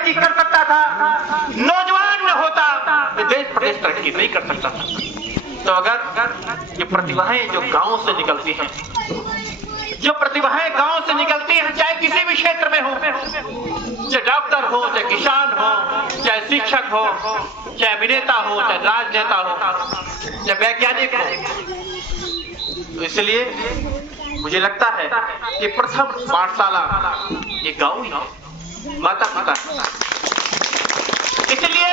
तरक्की कर सकता था, नौजवान न होता तो देश प्रदेश तरक्की नहीं कर सकता था। तो अगर ये प्रतिभाएं जो गांव से निकलती हैं, जो प्रतिभाएं गांव से निकलती हैं, चाहे किसी भी क्षेत्र में हो, चाहे डॉक्टर हो, चाहे किसान हो, चाहे शिक्षक हो, चाहे अभिनेता हो, चाहे राजनेता हो, चाहे वैज्ञानिक हो, तो इसलिए मुझे लगता है कि प्रथम पाठशाला ये गांव ही है, माता पिता। इसलिए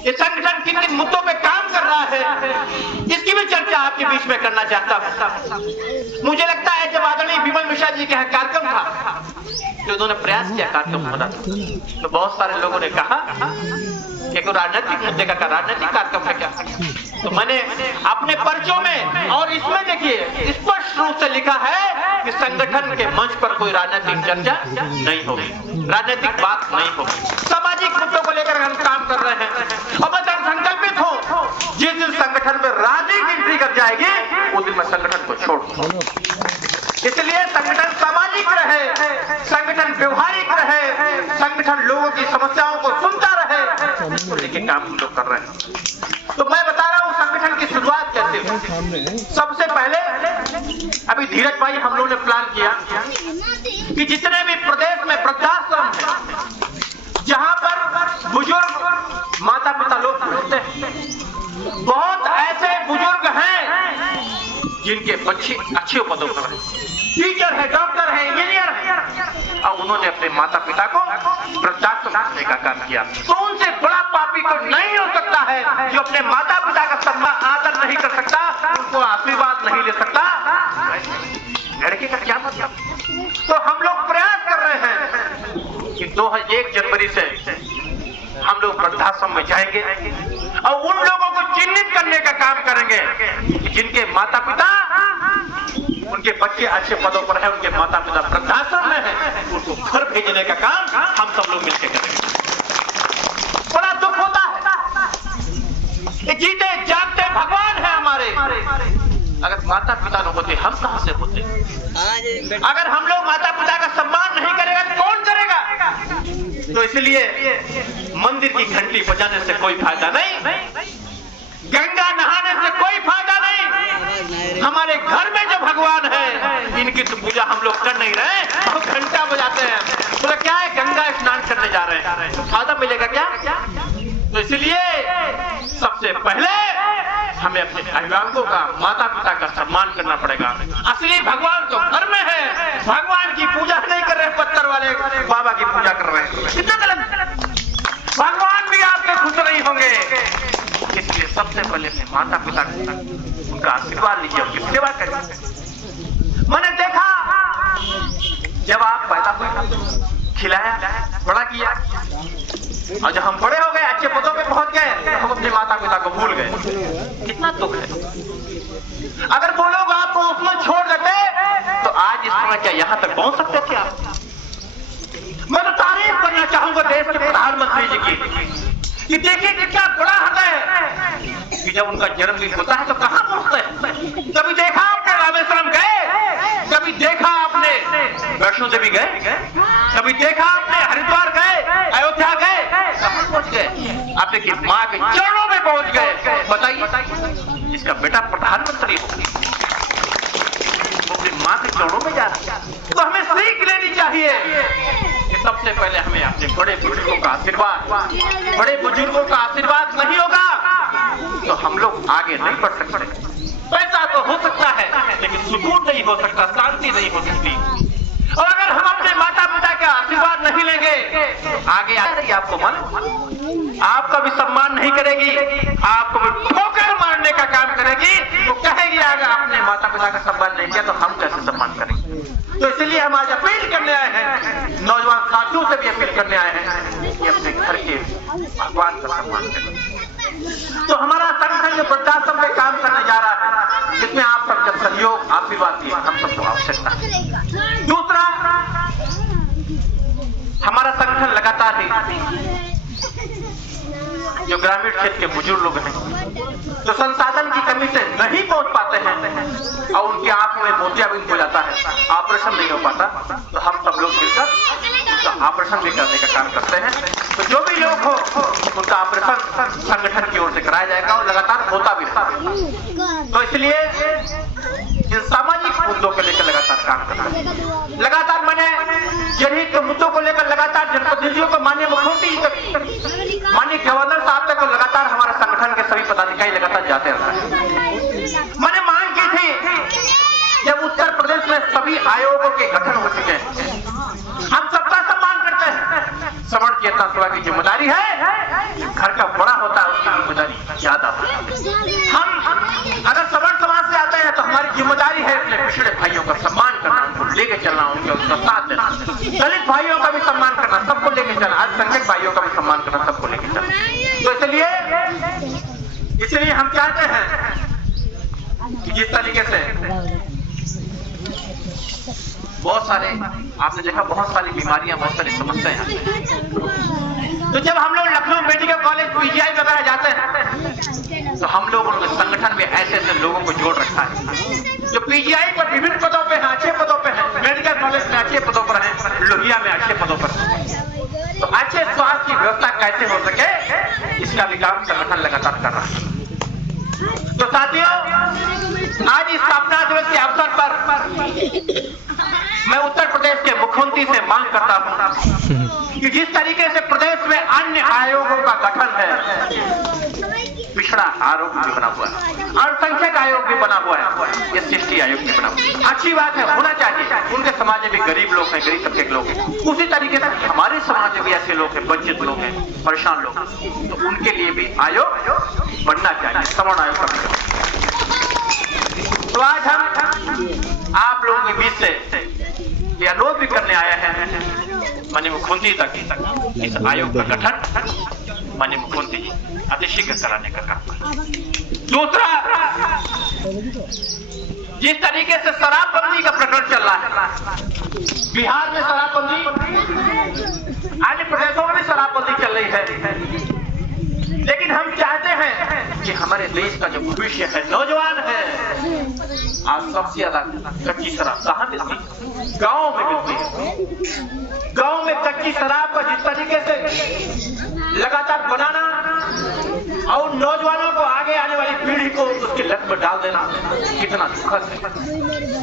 ये संगठन किन किन मुद्दों पे काम कर रहा है, इसकी भी चर्चा आपके बीच में करना चाहता हूं। मुझे लगता है जब आदरणीय विमल मिश्रा जी का यहाँ कार्यक्रम था, जो उन्होंने प्रयास किया कार्यक्रम होना था, तो बहुत सारे लोगों ने कहा कि कोई राजनीतिक मुद्दे का राजनीतिक कार्यक्रम है क्या। तो मैंने अपने पर्चों में और इसमें देखिए स्पष्ट रूप से लिखा है कि संगठन के मंच पर कोई राजनीतिक चर्चा नहीं होगी, राजनीतिक बात नहीं होगी, सामाजिक मुद्दों को लेकर हम काम कर रहे हैं। और मैं संकल्पित हूं जिस दिन संगठन में राजनीतिक एंट्री कर जाएगी उस दिन मैं संगठन को छोड़ दूंगा। इसलिए संगठन सामाजिक रहे, संगठन व्यवहारिक रहे, संगठन लोगों की समस्याओं को सुनता रहे, इसको लेके काम हम लोग कर रहे हैं। तो मैं बता रहा हूँ संगठन की शुरुआत कैसे हुई। सबसे पहले अभी धीरज भाई हम लोगों ने प्लान किया कि जितने भी प्रदेश में वृद्धाश्रम है, जहां पर बुजुर्ग माता पिता लोग रहते हैं, बहुत ऐसे बुजुर्ग हैं जिनके बच्चे अच्छे पदों पर हैं, टीचर है, डॉक्टर है, इंजीनियर है, और उन्होंने अपने माता पिता को वृद्धाश्रम देने का काम किया। तो उनसे बड़ा पापी को नहीं हो सकता है जो अपने माता पिता का सम्मान आदर नहीं कर सकता, उनको आशीर्वाद नहीं ले सकता। लड़के का क्या मतलब। तो हम लोग प्रयास कर रहे हैं कि 1 जनवरी से हम लोग वृद्धाश्रम में जाएंगे और उन लोगों को चिन्हित करने का काम करेंगे जिनके माता पिता, उनके बच्चे अच्छे पदों पर हैं, उनके माता पिता वृद्धाश्रम में हैं, उनको घर भेजने का काम हम सब लोग मिलकर करेंगे। बड़ा दुख होता है, जीते जागते भगवान है हमारे, अगर माता पिता न होते हम कहां से होते। अगर हम लोग माता पिता का सम्मान नहीं करेगा तो कौन करेगा। तो इसलिए मंदिर की घंटी बजाने से कोई फायदा नहीं, गंगा नहाने से कोई फायदा नहीं। हमारे घर में जो भगवान है इनकी तो पूजा हम लोग कर नहीं रहे और घंटा बजाते हैं। बोला क्या है, गंगा स्नान करने जा रहे हैं, तो फायदा मिलेगा क्या। तो इसलिए सबसे पहले हमें अपने अभिभावकों का, माता पिता का सम्मान करना पड़ेगा। असली भगवान तो घर में है, भगवान की पूजा नहीं कर रहे, पत्थर वाले बाबा की पूजा कर रहे हैं, कितना गलत। भगवान भी आपके खुश नहीं होंगे। इसलिए सबसे पहले अपने माता पिता उनका आशीर्वाद लीजिए, उनकी सेवा करिए। मैंने देखा जब आप पैदा हुए, खिलाया, बड़ा किया, और जब हम बड़े हो गए, अच्छे पदों पे पहुंच गए, तो हम अपने माता पिता को भूल गए। कितना दुख है। अगर वो लोग आपको उसमें छोड़ देते तो आज इस समय क्या यहाँ तक पहुंच सकते थे आप। मैं तो तारीफ करना चाहूंगा देश के प्रधानमंत्री जी की कि देखिए कि क्या बड़ा हृदय है कि जब उनका जन्मदिन होता है तो कहां पहुंचते हैं। कभी देखा आपने रामेश्वरम गए, कभी देखा आपने वैष्णो देवी गए, कभी देखा आपने हरिद्वार गए, अयोध्या गए, कहां पहुंच गए। आप देखिए माँ के चरणों में पहुंच गए। बताइए, इसका बेटा प्रधानमंत्री हो, वो अपनी माँ के चरणों में जा रहा है। तो हमें सीख लेनी चाहिए कि सबसे पहले हमें अपने बड़े बुजुर्गों का आशीर्वाद, बड़े बुजुर्गों का आशीर्वाद नहीं होगा तो हम लोग आगे नहीं बढ़ सकते। पैसा तो हो सकता है लेकिन सुकून नहीं हो सकता, शांति नहीं हो सकती। और अगर हम अपने माता पिता का आशीर्वाद नहीं लेंगे तो आगे आएगी, आपको मालूम, आपका भी सम्मान नहीं करेगी, आपको भी ठोकर मारने का काम करेगी। तो कहेगी अगर आपने माता पिता का सम्मान नहीं किया तो हम कैसे सम्मान करेंगे। तो इसलिए हम आज अपील करने आए हैं, नौजवान साथियों से भी अपील करने आए हैं कि अपने घर के भगवान का सम्मान करें। तो हमारा संगठन जो वृद्धाश्रम में काम करने जा रहा है, जिसमें आप सबका सहयोग, आशीर्वाद की हम सबको आवश्यकता है। दूसरा, हमारा संगठन लगातार ही जो ग्रामीण क्षेत्र के बुजुर्ग लोग हैं, जो संसाधन की कमी से नहीं पहुंच पाते हैं और उनकी आंखों में मोतियाबिंद हो जाता है, ऑपरेशन नहीं हो पाता, तो हम सब लोग मिलकर उनका ऑपरेशन भी करने का काम करते हैं। तो जो भी लोग हो उनका ऑपरेशन संगठन की ओर से कराया जाएगा और लगातार होता भी रहेगा। तो इसलिए इन सामाजिक मुद्दों को लेकर लगातार काम करना है। लगातार मैंने जनहित के मुद्दों को लेकर लगातार जनप्रतिनिधियों को माननीय मुख्यमंत्री तक, माननीय गवर्नर साहब तक लगातार हमारे संगठन के सभी पदाधिकारी लगातार जाते रहते हैं। मैंने मांग की थी जब उत्तर प्रदेश में सभी आयोगों के गठन हो चुके हैं, हम सबका सम्मान करते हैं, श्रवण चेतना सेवा की जिम्मेदारी है, घर का बड़ा होता है उसकी जिम्मेदारी ज्यादा होती है। हम अगर श्रवण समाज से आते हैं तो हमारी जिम्मेदारी है अपने पिछड़े भाइयों का सम्मान करना, उनको लेके चलना, उनका साथ देना, दलित भाइयों का भी सम्मान करना, सबको लेके चलना, अल्पसंख्यक भाइयों का भी सम्मान करना, सबको लेके चलना। तो इसलिए हम चाहते हैं कि जिस तरीके से बहुत सारे आपने देखा, बहुत सारी बीमारियां, बहुत सारी समस्याएं हैं। तो जब हम लोग लखनऊ मेडिकल कॉलेज पीजीआई वगैरह जाते हैं तो हम लोग उनके संगठन में ऐसे ऐसे लोगों को जोड़ रखा है जो पीजीआई पर विभिन्न पदों पे हैं, अच्छे पदों पे हैं, मेडिकल कॉलेज में अच्छे पदों पर हैं, लोहिया में अच्छे पदों पर हैं। तो अच्छे स्वास्थ्य की व्यवस्था कैसे हो सके इसका भी काम संगठन लगातार कर रहा है। तो साथियों, आज इस स्थापना दिवस के अवसर पर मैं उत्तर प्रदेश के मुख्यमंत्री से मांग करता हूं कि जिस तरीके से प्रदेश में अन्य आयोगों का गठन है, पिछड़ा आयोग भी बना हुआ है, अल्पसंख्यक आयोग भी बना हुआ है, एससी आयोग भी बना हुआ है, अच्छी बात है, होना चाहिए। उनके समाज में भी गरीब लोग हैं, गरीब तबके के लोग हैं, उसी तरीके से हमारे समाज में भी ऐसे लोग हैं, वंचित लोग हैं, परेशान लोग हैं, तो उनके लिए भी आयोग बनना चाहिए, सवर्ण आयोग बनना चाहिए। तो आज हम आप लोगों के बीच से यह अनुरोध भी करने आया है माननीय मुख्यमंत्री तक इस आयोग का गठन माननीय मुख्यमंत्री जी अतिशीघ्र कराने का काम करें। दूसरा, जिस तरीके से शराबबंदी का प्रकरण चल रहा है, बिहार में शराबबंदी, अन्य प्रदेशों में भी शराबबंदी चल रही है, लेकिन हम चाहते हैं कि हमारे देश का जो भविष्य है, नौजवान है, आज सबसे ज्यादा कच्ची शराब कहाँ मिलती है? गाँव में मिलती है। गाँव में कच्ची शराब का जिस तरीके से लगातार बनाना और नौजवानों को, आगे आने वाली पीढ़ी को उसके लत में डाल देना कितना दुखद है।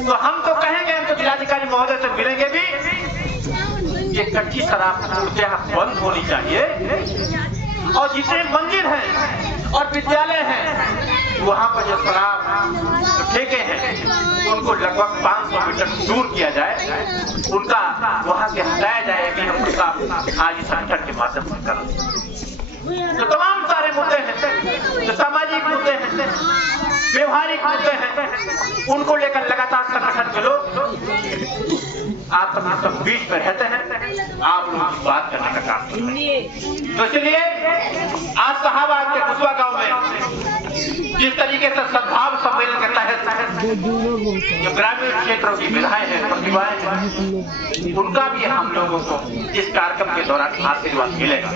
तो हम तो कहेंगे, हम तो जिलाधिकारी महोदय से मिलेंगे भी, ये कच्ची शराब बंद होनी चाहिए और जितने मंदिर हैं और विद्यालय हैं वहां पर जो शराब ठेके हैं उनको लगभग 500 मीटर दूर किया जाए, उनका वहां से हटाया जाए कि हम उसका आज संगठन के माध्यम से करें। तो तमाम सारे मुद्दे हैं, जो सामाजिक मुद्दे हैं, व्यवहारिक मुद्दे हैं, उनको लेकर लगातार संगठन के लोग आप सब बीच में रहते हैं, आप लोग बात करने का काम करते हैं। तो इसलिए आज शाहबाद के कुशवा गांव में जिस तरीके से सद्भाव सम्मेलन के तहत जो ग्रामीण क्षेत्रों की विधाएं हैं, प्रतिभाएं हैं, उनका भी हम लोगों को इस कार्यक्रम के दौरान आशीर्वाद मिलेगा,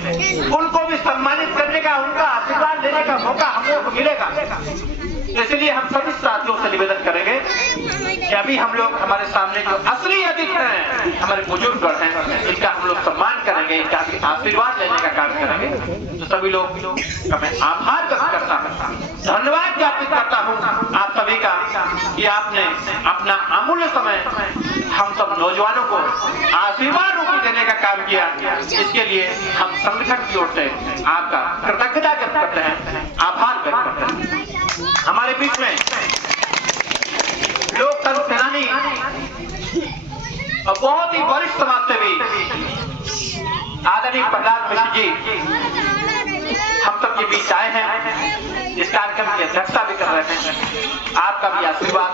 उनको भी सम्मानित करने का, उनका आशीर्वाद लेने का मौका हम लोग को मिलेगा। इसलिए हम सभी साथियों से निवेदन करेंगे कि अभी हम लोग, हमारे सामने जो असली अतिथि हैं, हमारे बुजुर्ग हैं, इनका हम लोग सम्मान करेंगे, इनका आशीर्वाद लेने का काम करेंगे। तो सभी लोग का मैं आभार व्यक्त करता हूँ, धन्यवाद ज्ञापित करता हूँ आप सभी का कि आपने अपना अमूल्य समय हम सब नौजवानों को आशीर्वाद रूपी देने का काम किया। इसके लिए हम संगठन की ओर से आपका कृतज्ञता व्यक्त करते हैं, आभार व्यक्त करते हैं। हमारे बीच में लोकतंत्र सेनानी और बहुत ही वरिष्ठ समाजसेवी आदरणीय प्रहलाद मिश्र जी हम सब के बीच आए हैं, इस कार्यक्रम की अध्यक्षता भी कर रहे हैं। आपका भी आशीर्वाद,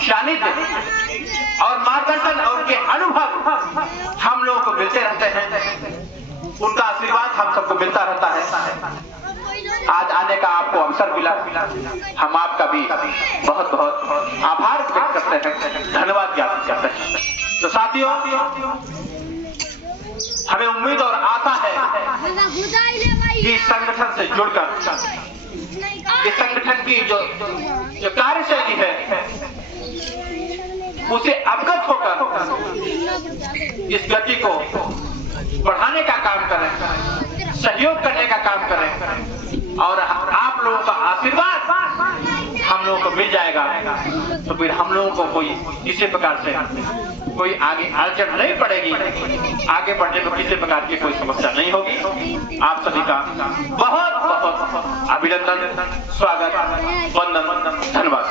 सानिध्य और मार्गदर्शन और उनके अनुभव हम लोगों को मिलते रहते हैं, उनका आशीर्वाद हम सबको मिलता रहता है। आज आने का आपको अवसर मिला, हम आपका भी बहुत बहुत आभार व्यक्त करते हैं, धन्यवाद ज्ञापित करते हैं। तो साथियों, हमें उम्मीद और आशा है कि इस संगठन से जुड़कर, इस संगठन की जो कार्यशैली है उसे अवगत होकर इस गति को बढ़ाने का काम करें, सहयोग करने का काम करें और आप लोगों का आशीर्वाद हम लोगों को मिल जाएगा तो फिर हम लोगों को कोई किसी प्रकार से कोई आगे अड़चन नहीं पड़ेगी, आगे बढ़ने में किसी प्रकार की कोई समस्या नहीं होगी। आप सभी का बहुत बहुत अभिनंदन, स्वागत, वंदन, धन्यवाद।